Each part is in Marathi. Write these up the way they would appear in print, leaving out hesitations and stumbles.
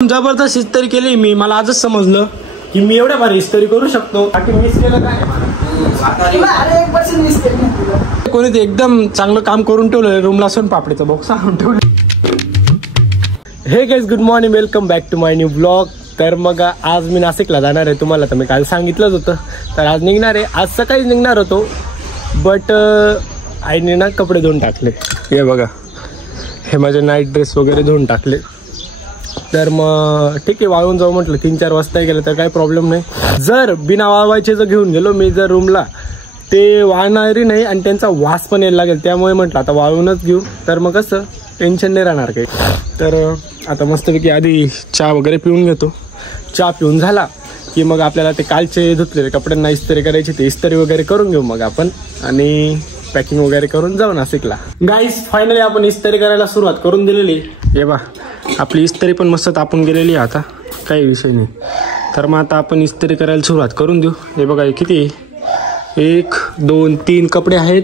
जबरदस्त इस्त्री केली मी. मला आजच समजलं की मी एवढ्या भारी इस्त्री करू शकतो. बाकी मिस केलं काय कोणी ते एकदम चांगलं काम करून ठेवलं. रूमला सोन पापडीचा बॉक्स आणून ठेवलं. Hey guys, good morning, welcome back to my new blog. तर मग आज मी नाशिकला जाणार आहे. तुम्हाला तर मी काल सांगितलंच होतं. तर आज निघणार आहे. आज सकाळीच निघणार होतो, बट आईने ना कपडे धुवून टाकले. हे बघा, हे माझे नाईट ड्रेस वगैरे धुवून टाकले. तर मग ठीक आहे, वाळवून जाऊ म्हटलं. 3-4 वाजता गेलं तर काही प्रॉब्लेम नाही. जर बिना वाळवायचे जर घेऊन गेलो मी जर रूमला, ते वाळणारी नाही आणि त्यांचा वास पण यायला लागेल. त्यामुळे म्हटलं आता वाळवूनच घेऊ. तर मग कसं टेन्शन नाही राहणार काही. तर आता मस्तपैकी आधी चहा वगैरे पिऊन घेतो. चहा पिऊन झाला की मग आपल्याला ते कालचे धुतलेले कपड्यांना इस्त्री करायची, ते इस्त्री वगैरे करून घेऊ मग आपण, आणि पॅकिंग वगैरे करून जाऊ नाशिकला. गाईस, फायनली आपण इस्त्री करायला सुरुवात करून दिलेली. हे बा, आपली इस्त्री पण मस्त तापून गेलेली आहे. आता काही विषय नाही. तर मग आता आपण इस्त्री करायला सुरुवात करून देऊ. हे बघा, किती 1, 2, 3 कपडे आहेत.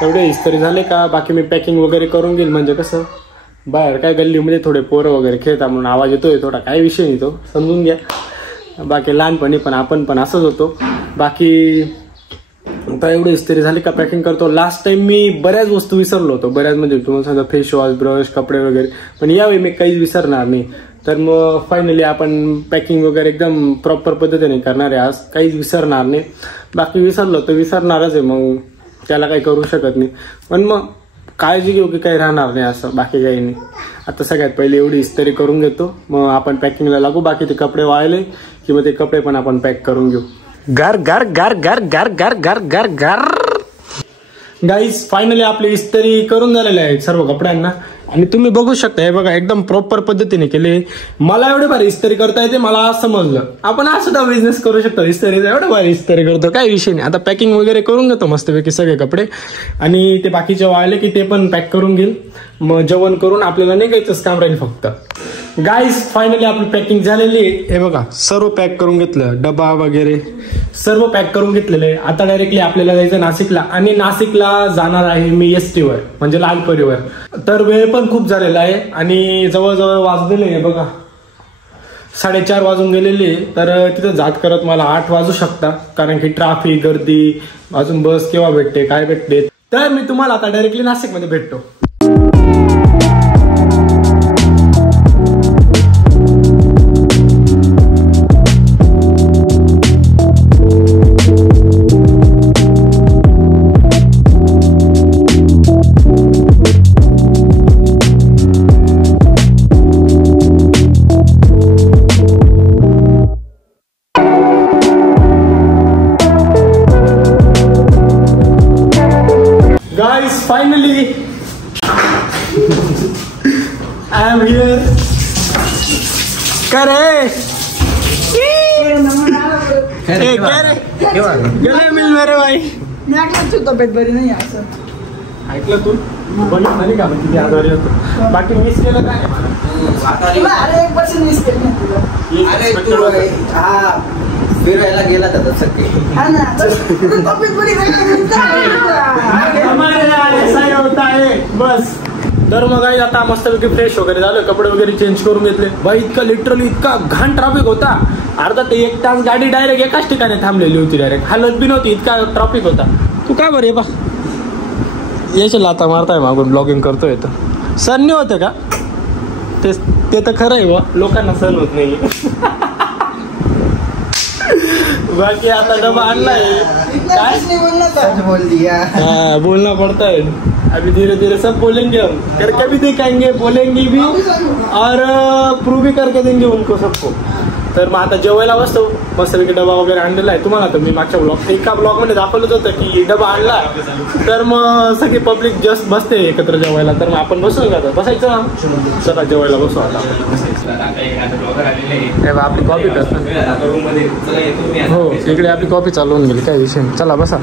तेवढे इस्त्री झाले का बाकी मी पॅकिंग वगैरे करून घेईल. म्हणजे कसं बाहेर काय गल्लीमध्ये थोडे पोरं वगैरे खेळता म्हणून आवाज येतोय थोडा, काही विषय नाही, तो समजून घ्या. बाकी लहानपणी पण आपण पण असंच होतो. बाकी आता एवढी इस्त्री झाली का पॅकिंग करतो. लास्ट टाइम मी बऱ्याच वस्तू विसरलो होतो. बऱ्याच म्हणजे तुम्हाला सांगा, फेस वॉश, ब्रश, कपडे वगैरे. पण यावेळी मी काहीच विसरणार नाही. तर मग फायनली आपण पॅकिंग वगैरे एकदम प्रॉपर पद्धतीने करणार आहे. आज काहीच विसरणार नाही. बाकी विसरलो तर विसरणारच आहे, मग त्याला काही करू शकत नाही. पण मग काळजी घेऊ की काही राहणार नाही, असं बाकी काही नाही. आता सगळ्यात पहिले एवढी इस्त्री करून घेतो, मग आपण पॅकिंगला लागू. बाकी ते कपडे वाळले की मग ते कपडे पण आपण पॅक करून घेऊ. गर गर गर गर गर गर गर गर गर. गाईज, फायनली आपली इस्त्री करून झालेली आहे सर्व कपड्यांना. आणि तुम्ही बघू शकता, हे बघा एकदम प्रॉपर पद्धतीने केले. मला एवढे भारी इस्त्री करता येते. मला आज समजलं आपण आज सुद्धा बिझनेस करू शकतो इस्त्रीचा. एवढं भारी इस्त्री करतो, काही विषय नाही. आता पॅकिंग वगैरे करून घेतो मस्तपैकी सगळे कपडे, आणि ते बाकीचे वाळले की ते पण पॅक करून घेईल. मग जेवण करून आपल्याला निघायचंच काम राहील फक्त. गाईज, फायनली आपली पॅकिंग झालेली आहे. हे बघा, सर्व पॅक करून घेतलं. डबा वगैरे सर्व पॅक करून घेतलेलं आहे. आता डायरेक्टली आपल्याला जायचं नाशिकला. आणि नाशिकला जाणार आहे मी ST वर, म्हणजे लालपरीवर. तर वेळ पण खूप झालेला आहे आणि जवळजवळ वाजलेले आहे बघा, 4:30 वाजून गेलेले. तर तिथं जात करत मला 8 वाजू शकता, कारण की ट्रॅफिक, गर्दी, अजून बस केव्हा भेटते काय भेटते. तर मी तुम्हाला आता डायरेक्टली नाशिकमध्ये भेटतो. Guys, finally I am here. करे गले मिल मेरे भाई. मी ऐकलं तब्येत बरी नाही असं. ऐकलं तू? बनी झाली का किती आजारी होतो. बाकी मिस केलं काय मला? अरे 1% मिस केलं नाही तुला. अरे तू हा फिरायला गेला तर सगळे. हा ना, तब्येत बरी नाही. ऐसा होता है बस. तर मग आता मस्तपैकी फ्रेश वगैरे झालं, कपडे वगैरे चेंज करून घेतले. बाई, इतका लिटरली इतका घाण ट्रॅफिक होता. अर्धा ते 1 तास गाडी डायरेक्ट एकाच ठिकाणी थांबलेली होती. डायरेक्ट हालत बी नव्हती, इतका ट्रॅफिक होता. तू काय बरं बा याच्या लाता मारताय मागून, ब्लॉगिंग करतोय. तर सण नाही होतं का? ते तर खरं आहे बा, लोकांना सण होत नाही. बाकी आता डबा आणलाय काय बोलना पड़ता है. अभी धीरे धीरे सब बोलेंगे हम, करके भी दिखाएंगे, बोलेंगे भी और प्रूव भी करके देंगे उनको सबको. तर मग आता जेवायला बसतो. मस्तपैकी डबा वगैरे आणलेला आहे. तुम्हाला तर मी मागच्या एका ब्लॉग मध्ये दाखवलंच होतं की डबा आणला. तर मग सगळी पब्लिक जस्ट बसते एकत्र जेवायला. तर मग आपण बसून जातो, बसायचं. चला जेवायला बसू आता. आपली कॉफी करतो. हो, इकडे आपली कॉफी चालू होऊन गेली, काही विषय नाही. चला बसा.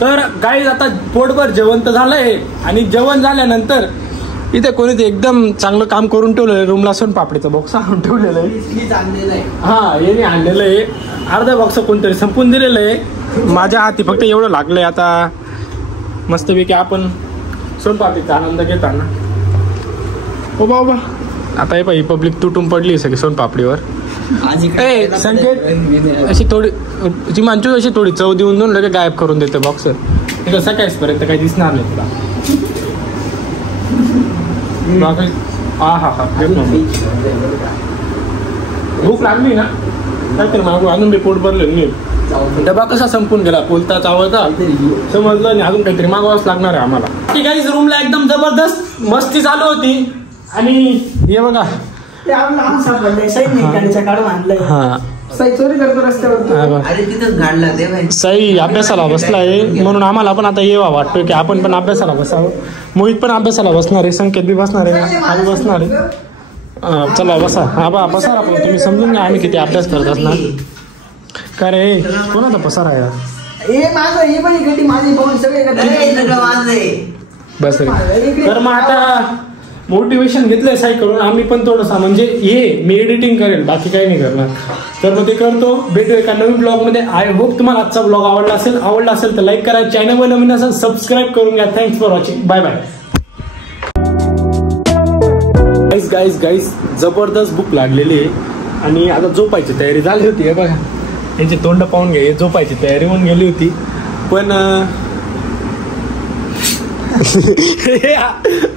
तर गाईज, आता पोटभर जेवण तर झालंय. आणि जेवण झाल्यानंतर इथे कोणी ते एकदम चांगलं काम करून ठेवलंय. रूमला सोन पापडीचा बॉक्स आणून ठेवलेलं आहे. हा, याने आणलेलं आहे. अर्धा बॉक्स कोणतरी संपून दिलेलं आहे. माझ्या हाती फक्त एवढं लागलंय. आता मस्तपैकी आपण सोनपापडीचा आनंद घेताना. ओ बाबा आता हे पाहिजे पब्लिक तुटून पडली सगळी सोनपापडीवर. संकेत अशी थोडी जी मांचू अशी थोडी चव देऊन देऊन लगेच गायब करून देते बॉक्सर. कसं सकाळीच पर्यंत काही दिसणार नाही तुला. हा भूक लागली ना काहीतरी मागू अजून मी पोट भरले मी. डबा कसा संपून गेला बोलता चावता समजलं नाही. अजून काहीतरी मागवावंच लागणार आहे आम्हाला. ठीक आहे रूमला एकदम जबरदस्त मस्ती चालू होती. आणि हे बघा साई अभ्यासाला बसलाय म्हणून आम्हाला पण आता येवा वाटतोय की आपण पण अभ्यासाला बसावं. मोहित पण अभ्यासाला बसणार आहे. संकेत बी बसणार आहे. आम्ही बसणार आहे. चला बसा. हा बा पसारा पण तुम्ही समजून घ्या आम्ही किती अभ्यास करत असणार. का रे कोणाचा पसारा आहे बस रे. तर मग आता मोटिवेशन घेतलंय साई करून आम्ही पण थोडंसं म्हणजे हे मी एडिटिंग करेल बाकी काही नाही करणार. तर मग ते करतो. भेटू एका नवीन ब्लॉग मध्ये. आय होप तुम्हाला आजचा ब्लॉग आवडला असेल तर लाईक करा. चॅनलवर नवीन असेल सबस्क्राईब करून घ्या. Thanks for watching. Bye bye. Guys जबरदस्त भूक लागलेली आहे आणि आता झोपायची तयारी झाली होती. हे बघा यांची तोंड पाहून घ्या. झोपायची तयारी होऊन गेली होती पण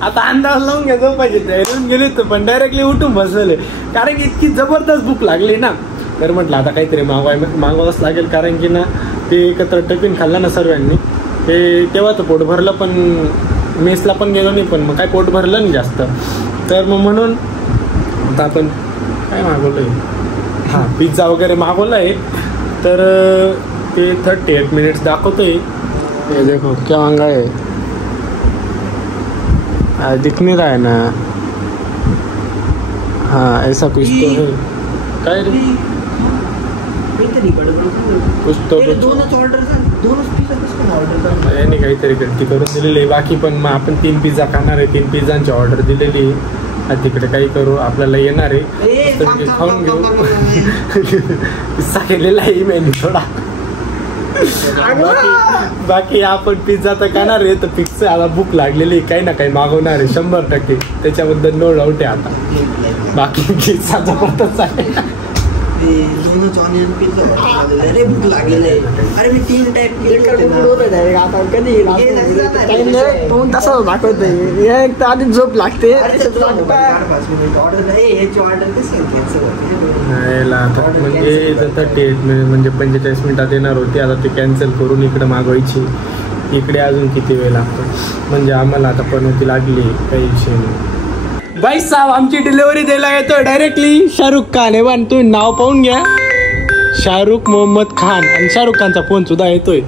आता अंदाज लावून घ्या. झोपायची तयारी होऊन गेली होती पण डायरेक्टली उठून बसले कारण की इतकी जबरदस्त भूक लागली ना. तर म्हटलं आता काहीतरी मागवावंच लागेल कारण की ना ते एकत्र टिफिन खाल्लं ना सर्वांनी ते तेव्हा तर पोट भरलं पण मेसला पण गेलो नाही पण मग काय पोट भरलं नाही जास्त. तर मग म्हणून आता आपण काय मागवलंय हां पिझ्झा वगैरे मागवलं आहे. तर ते 38 मिनिट्स दाखवतोय. हे देखो क्या मांगा है दिख नहीं रहा है ना. हाँ ऐसा कुछ तो है. काय रे कुछ तो याने काहीतरी गलती करून दिलेली आहे. बाकी पण मग आपण 3 पिझ्झा खाणार आहे. 3 पिझ्झांची ऑर्डर दिलेली आहे. तिकडे काही करू आपल्याला येणार आहे खाऊन घेऊ. पिझ्झा केलेला आहे मी थोडा. बाकी आपण पिझ्झा तर खाणार आहे तर फिक्स. आता भूक लागलेली काही ना काही मागवणार आहे 100%. त्याच्याबद्दल नो डाऊट आहे. आता बाकी पिझ्झा जबरदस्त आहे. अरे भूक लागलेली आहे. अरे मी 3 टाईप तसं दाखवत आधी झोप लागते. म्हणजे 38 म्हणजे 45 मिनिटात येणार होती. आता ते कॅन्सल करून इकडे मागवायची. इकडे अजून किती वेळ लागतो म्हणजे आम्हाला आता पनवती लागली काही विषय नाही. बाई साहेब आमची डिलिव्हरी द्यायला येतोय डायरेक्टली शाहरुख खान. हे पण तुम्ही नाव पाहून घ्या शाहरुख मोहम्मद खान. आणि शाहरुख खानचा फोन सुद्धा येतोय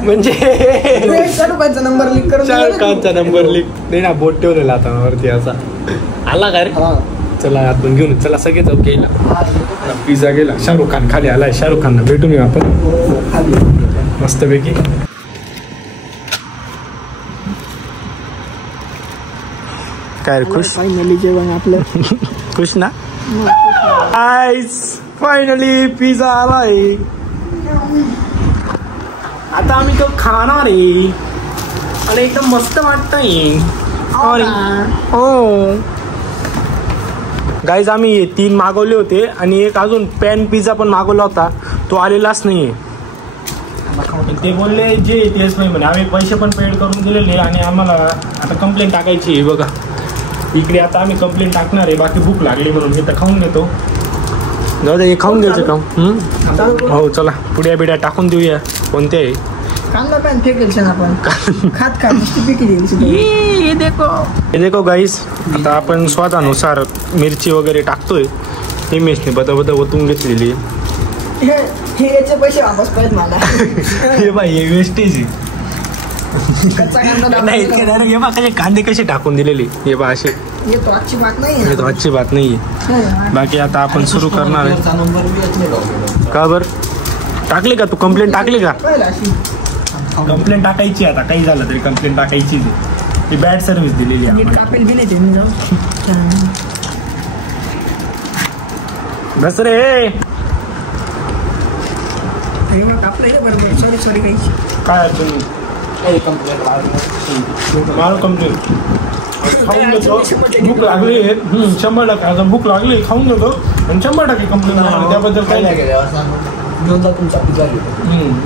म्हणजे शाहरुख खानचा नंबर लिंक करून शाहरुख खानचा नंबर लिंक नाही ना बोट ठेवलेला आता वरती असा आला का रे. चला आपण घेऊन चला सगळे जाऊ घ्यायला. पिझ्झा गेला शाहरुख खान खाली आलाय. शाहरुख खानला भेटून येऊ आपण मस्तपैकी. काय खुश फायनली जेवण आपलं खुश ना. आईस फायनली पिझ्झा आलाय. आता आम्ही तो खाणार आहे आणि एकदम मस्त वाटतंय. हो गाईज आम्ही 3 मागवले होते आणि एक अजून पॅन पिझ्झा पण मागवला होता. तो आलेलाच नाहीये. ते बोलले जे तेच नाही म्हणे. आम्ही पैसे पण पेड करून दिलेले आणि आम्हाला आता कंप्लेंट टाकायची आहे. बघा इकडे आता आम्ही कंप्लेंट टाकणार आहे. बाकी भूक लागली म्हणून मी तर खाऊन घेतो. जाऊ दे खाऊन घ्यायचं का. हो चला पुड्या बिड्या टाकून देऊया. कोणते आहे कांदा पण फेकेल आपण खात हे देखो गाईस. आता आपण स्वादानुसार मिरची वगैरे टाकतोय. ही मेसने बदा ओतून घेतलेली. हे याचे पैसे वापस पाहिजे मला. हे बाई हे वेस्टेज नाही. हे बा कसे कांदे कसे टाकून दिलेले. हे बा असे तो अच्छी बात नाही. बाकी आता आपण सुरू करणार आहे. का बर टाकले का तू कंप्लेंट टाकली का. कंप्लेंट टाकायची आता काही झालं तरी कंप्लेंट टाकायची. ती बॅड सर्व्हिस दिलेली आहे. बस रे सॉरी काय तुम्ही मला कंप्लेंट खाऊन घेतो भूक लागली 100% आता भूक लागली खाऊन घेतो आणि 100% कंप्लेंट त्याबद्दल काही नाही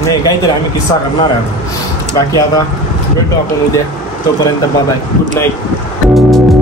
नाही काहीतरी आम्ही किस्सा करणार आहे बाकी आता भेटू आपण उद्या तोपर्यंत बाय गुड नाईट